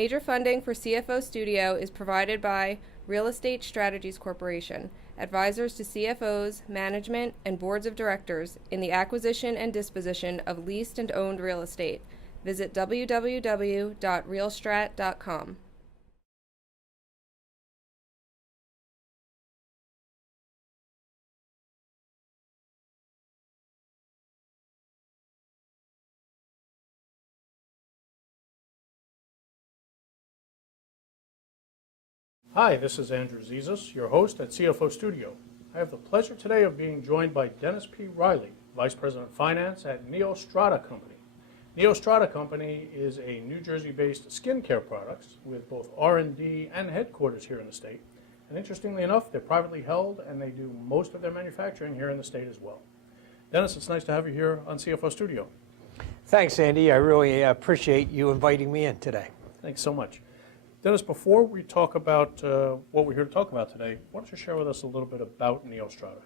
Major funding for CFO Studio is provided by Real Estate Strategies Corporation, advisors to CFOs, management, and boards of directors in the acquisition and disposition of leased and owned real estate. Visit www.realstrat.com. Hi, this is Andrew Zezas, your host at CFO Studio. I have the pleasure today of being joined by Dennis P. Reilly, Vice President of Finance at NeoStrata Company. NeoStrata Company is a New Jersey-based skincare products with both R&D and headquarters here in the state. And interestingly enough, they're privately held and they do most of their manufacturing here in the state as well. Dennis, it's nice to have you here on CFO Studio. Thanks, Andy. I really appreciate you inviting me in today. Thanks so much. Dennis, before we talk about what we're here to talk about today, why don't you share with us a little bit about NeoStrata?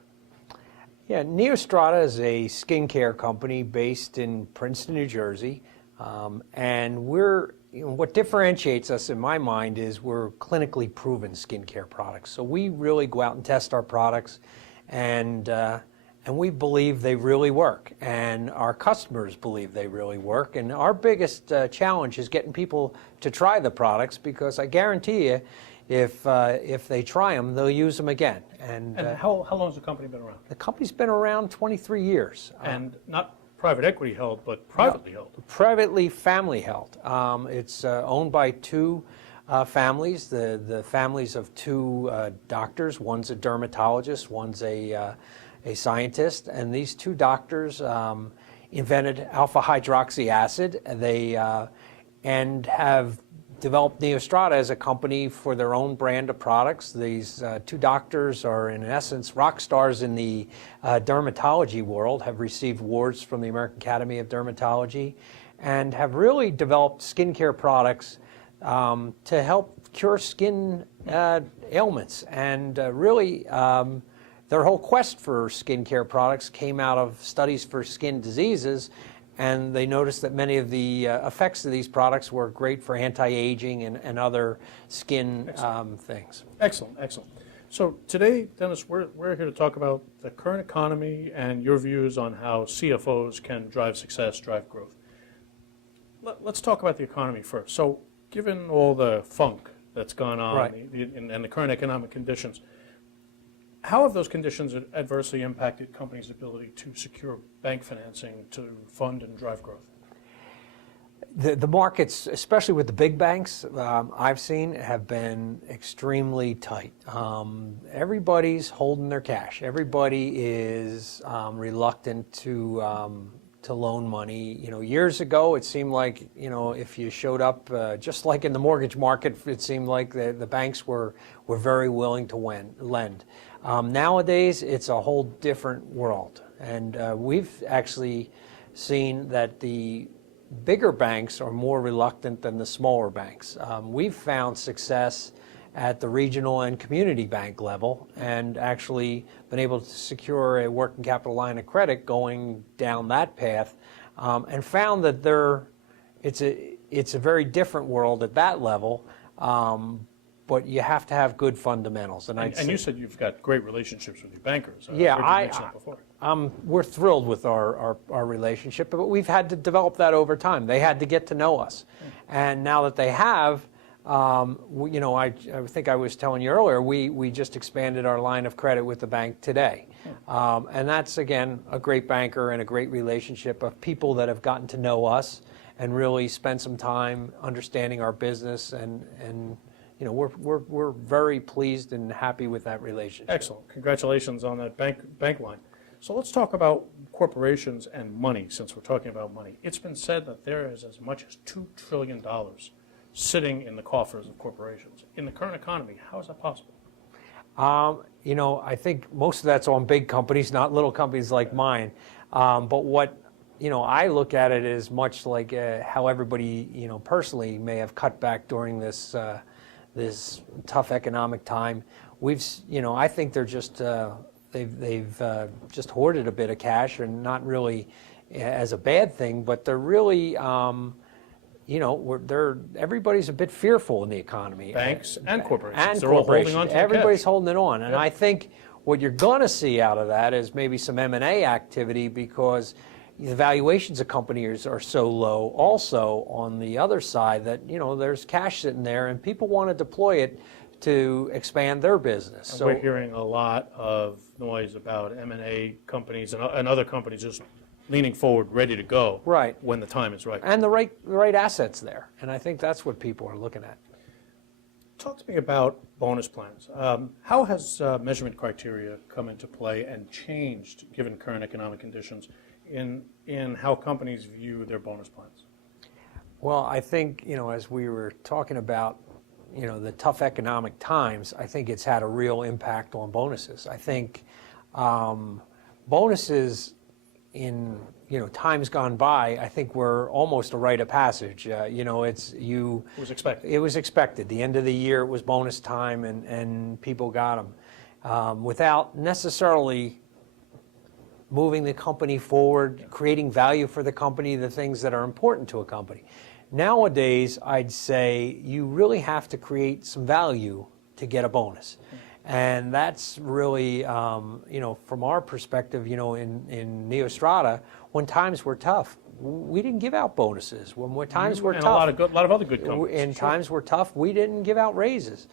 Yeah, NeoStrata is a skincare company based in Princeton, New Jersey, and what differentiates us in my mind is we're clinically proven skincare products. So we really go out and test our products, and we believe they really work, and our customers believe they really work. And our biggest challenge is getting people to try the products, because I guarantee you, if they try them, they'll use them again. And how long has the company been around? The company's been around 23 years. And not private equity held, but privately held? Privately family held. It's owned by two families, the families of two doctors. One's a dermatologist, one's a scientist, and these two doctors invented alpha hydroxy acid. They and have developed NeoStrata as a company for their own brand of products. These two doctors are, in essence, rock stars in the dermatology world, have received awards from the American Academy of Dermatology, and have really developed skincare products to help cure skin ailments. And really, their whole quest for skincare products came out of studies for skin diseases, and they noticed that many of the effects of these products were great for anti-aging and other skin things. Excellent, excellent. So today, Dennis, we're here to talk about the current economy and your views on how CFOs can drive success, drive growth. Let's talk about the economy first. So given all the funk that's gone on, right, and the current economic conditions, how have those conditions adversely impacted companies' ability to secure bank financing to fund and drive growth? The markets, especially with the big banks, I've seen have been extremely tight. Everybody's holding their cash. Everybody is reluctant to loan money. You know, years ago, it seemed like, you know, if you showed up, just like in the mortgage market, it seemed like the banks were very willing to lend. Nowadays, it's a whole different world, and we've actually seen that the bigger banks are more reluctant than the smaller banks. We've found success at the regional and community bank level, and actually been able to secure a working capital line of credit going down that path, and found that it's a very different world at that level. But you have to have good fundamentals. And you said you've got great relationships with your bankers. Yeah, we're thrilled with our relationship, but we've had to develop that over time. They had to get to know us. And now that they have, you know, I think I was telling you earlier, we just expanded our line of credit with the bank today. And that's, again, a great banker and a great relationship of people that have gotten to know us and really spent some time understanding our business, and you know, we're very pleased and happy with that relationship. Excellent. Congratulations on that bank line. So let's talk about corporations and money, since we're talking about money. It's been said that there is as much as $2 trillion sitting in the coffers of corporations. In the current economy, how is that possible? You know, I think most of that's on big companies, not little companies like mine. But what, you know, I look at it as much like how everybody, you know, personally may have cut back during this this tough economic time. You know, I think they're just they've just hoarded a bit of cash, and not really as a bad thing, but they're really everybody's a bit fearful in the economy. Banks and corporations. And They're all holding corporations. on to the Everybody's cash. holding it on. And I think what you're going to see out of that is maybe some M&A activity, because the valuations of companies are so low also on the other side that, there's cash sitting there and people want to deploy it to expand their business. And we're hearing a lot of noise about M&A companies and other companies just leaning forward, ready to go Right. when the time is right. And the right assets there. And I think that's what people are looking at. Talk to me about bonus plans. How has measurement criteria come into play and changed, given current economic conditions, in how companies view their bonus plans? Well, I think, as we were talking about, the tough economic times, I think it's had a real impact on bonuses. I think bonuses in times gone by, I think were almost a rite of passage. It was expected. It was expected. The end of the year it was bonus time, and people got them without necessarily moving the company forward, creating value for the company, the things that are important to a company. Nowadays, I'd say you really have to create some value to get a bonus. And that's really, from our perspective, in NeoStrata, when times were tough, we didn't give out bonuses. When times were tough, a lot of other good companies. In times were tough, we didn't give out raises.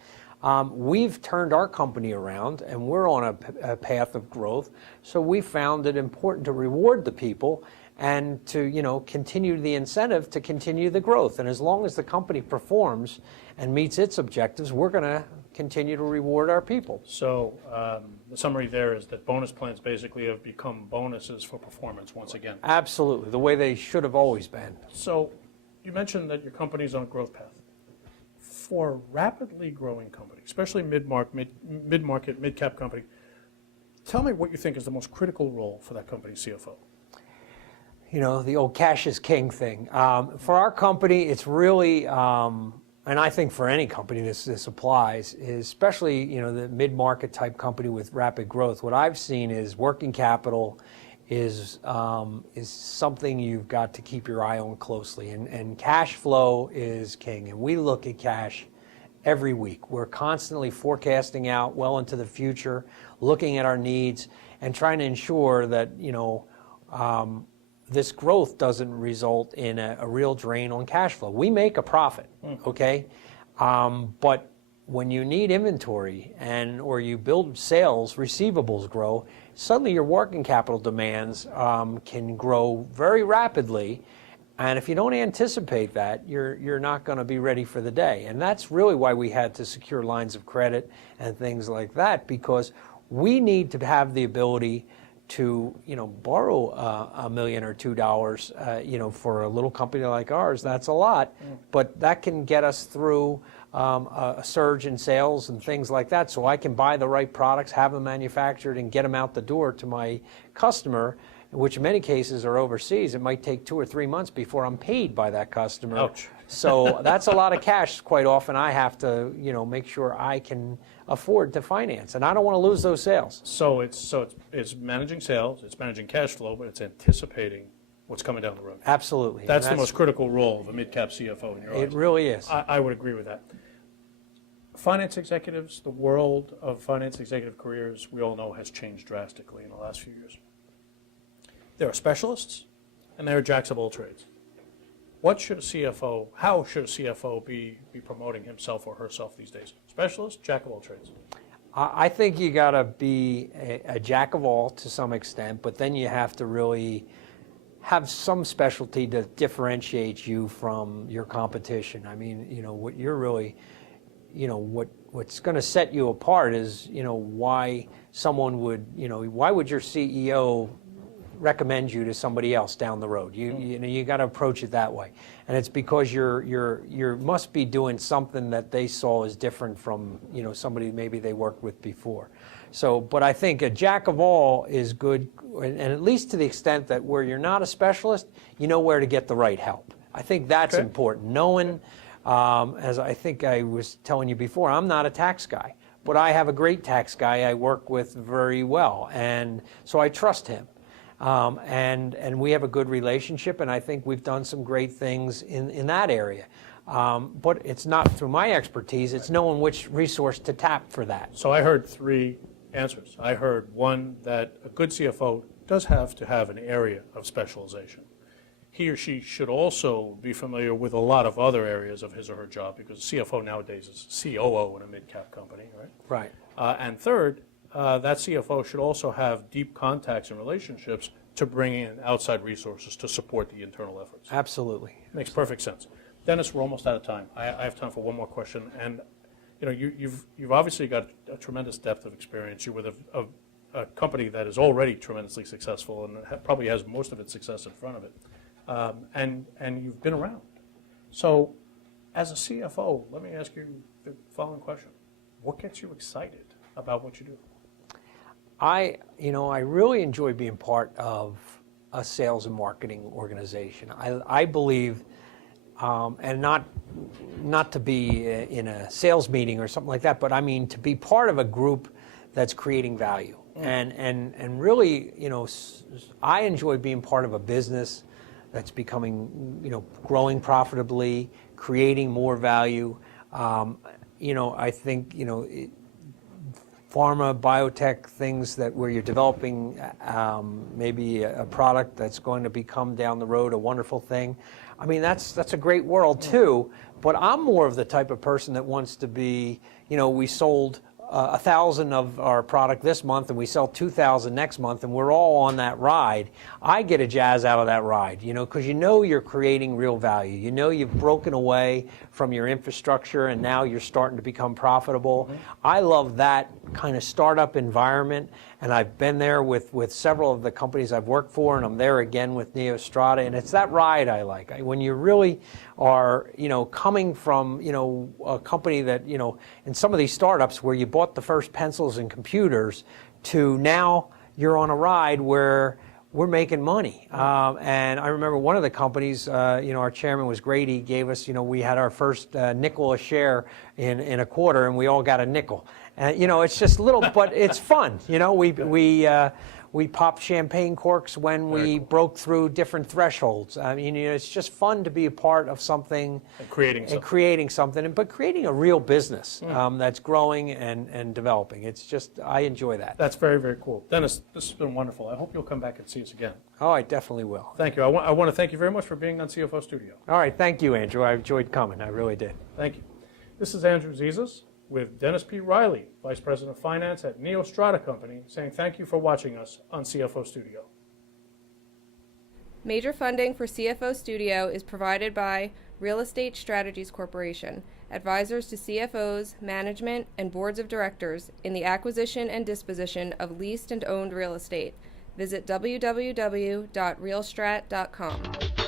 We've turned our company around, and we're on a path of growth. So we found it important to reward the people and to continue the incentive to continue the growth. And as long as the company performs and meets its objectives, we're going to continue to reward our people. So the summary there is that bonus plans basically have become bonuses for performance once again. Absolutely, the way they should have always been. So you mentioned that your company's on a growth path. For a rapidly growing company, especially mid-market, mid-cap company, tell me what you think is the most critical role for that company's CFO. The old cash is king thing. For our company, it's really, and I think for any company this applies, is especially the mid-market type company with rapid growth. What I've seen is working capital is something you've got to keep your eye on closely, and cash flow is king. And we look at cash every week. We're constantly forecasting out well into the future, looking at our needs, and trying to ensure that this growth doesn't result in a real drain on cash flow. We make a profit, okay? But when you need inventory or you build sales, receivables grow, suddenly your working capital demands can grow very rapidly. And if you don't anticipate that, you're not going to be ready for the day. And that's really why we had to secure lines of credit and things like that, because we need to have the ability to borrow $1 million or $2 for a little company like ours. That's a lot, but that can get us through a surge in sales and things like that, so I can buy the right products, have them manufactured, and get them out the door to my customer, which in many cases are overseas. It might take 2 or 3 months before I'm paid by that customer. Ouch. So that's a lot of cash. Quite often I have to make sure I can afford to finance, and I don't want to lose those sales. So it's managing sales, it's managing cash flow, but it's anticipating what's coming down the road. Absolutely. That's the most critical role of a mid-cap CFO in your eyes. It really is. I would agree with that. Finance executives, the world of finance executive careers, we all know, has changed drastically in the last few years. There are specialists, and there are jacks of all trades. How should a CFO be promoting himself or herself these days? Specialist, jack of all trades. I think you got to be a jack of all to some extent, but then you have to really have some specialty to differentiate you from your competition. I mean, what you're really, what's going to set you apart is, why someone would, why would your CEO recommend you to somebody else down the road? You got to approach it that way, and it's because you must be doing something that they saw as different from somebody maybe they worked with before. So, but I think a jack of all is good, and at least to the extent that where you're not a specialist, you know where to get the right help. I think that's important. Knowing, as I think I was telling you before, I'm not a tax guy, but I have a great tax guy I work with very well, and so I trust him. and we have a good relationship, and I think we've done some great things in that area. But it's not through my expertise, it's knowing which resource to tap for that. So I heard three answers. I heard one, that a good CFO does have to have an area of specialization. He or she should also be familiar with a lot of other areas of his or her job, because CFO nowadays is COO in a mid-cap company, right? Right. And third, that CFO should also have deep contacts and relationships to bring in outside resources to support the internal efforts. Absolutely. Makes perfect sense. Dennis, we're almost out of time. I have time for one more question. And you've obviously got a tremendous depth of experience. You're with a company that is already tremendously successful and probably has most of its success in front of it. And you've been around. So as a CFO, let me ask you the following question. What gets you excited about what you do? I really enjoy being part of a sales and marketing organization. I believe, and not to be in a sales meeting or something like that, but I mean to be part of a group that's creating value. And really, I enjoy being part of a business that's becoming, growing profitably, creating more value. I think, pharma, biotech, things where you're developing maybe a product that's going to become down the road a wonderful thing. I mean, that's a great world too, but I'm more of the type of person that wants to be, we sold 1,000 of our product this month and we sell 2,000 next month and we're all on that ride. I get a jazz out of that ride, because you're creating real value. You've broken away from your infrastructure and now you're starting to become profitable. Mm-hmm. I love that kind of startup environment, and I've been there with several of the companies I've worked for, and I'm there again with NeoStrata, and it's that ride I like. When you really are, coming from, a company that, in some of these startups where you bought the first pencils and computers to now you're on a ride where we're making money. And I remember one of the companies, our chairman was great. He gave us, we had our first nickel a share in a quarter, and we all got a nickel. And, it's just little, but it's fun. We popped champagne corks when we broke through different thresholds. I mean, it's just fun to be a part of something. And creating something. But creating a real business that's growing and developing. It's just, I enjoy that. That's very, very cool. Dennis, this has been wonderful. I hope you'll come back and see us again. Oh, I definitely will. Thank you. I want to thank you very much for being on CFO Studio. All right. Thank you, Andrew. I enjoyed coming. I really did. Thank you. This is Andrew Zezas with Dennis P. Reilly, Vice President of Finance at NeoStrata Company, saying thank you for watching us on CFO Studio. Major funding for CFO Studio is provided by Real Estate Strategies Corporation, advisors to CFOs, management, and boards of directors in the acquisition and disposition of leased and owned real estate. Visit www.realstrat.com.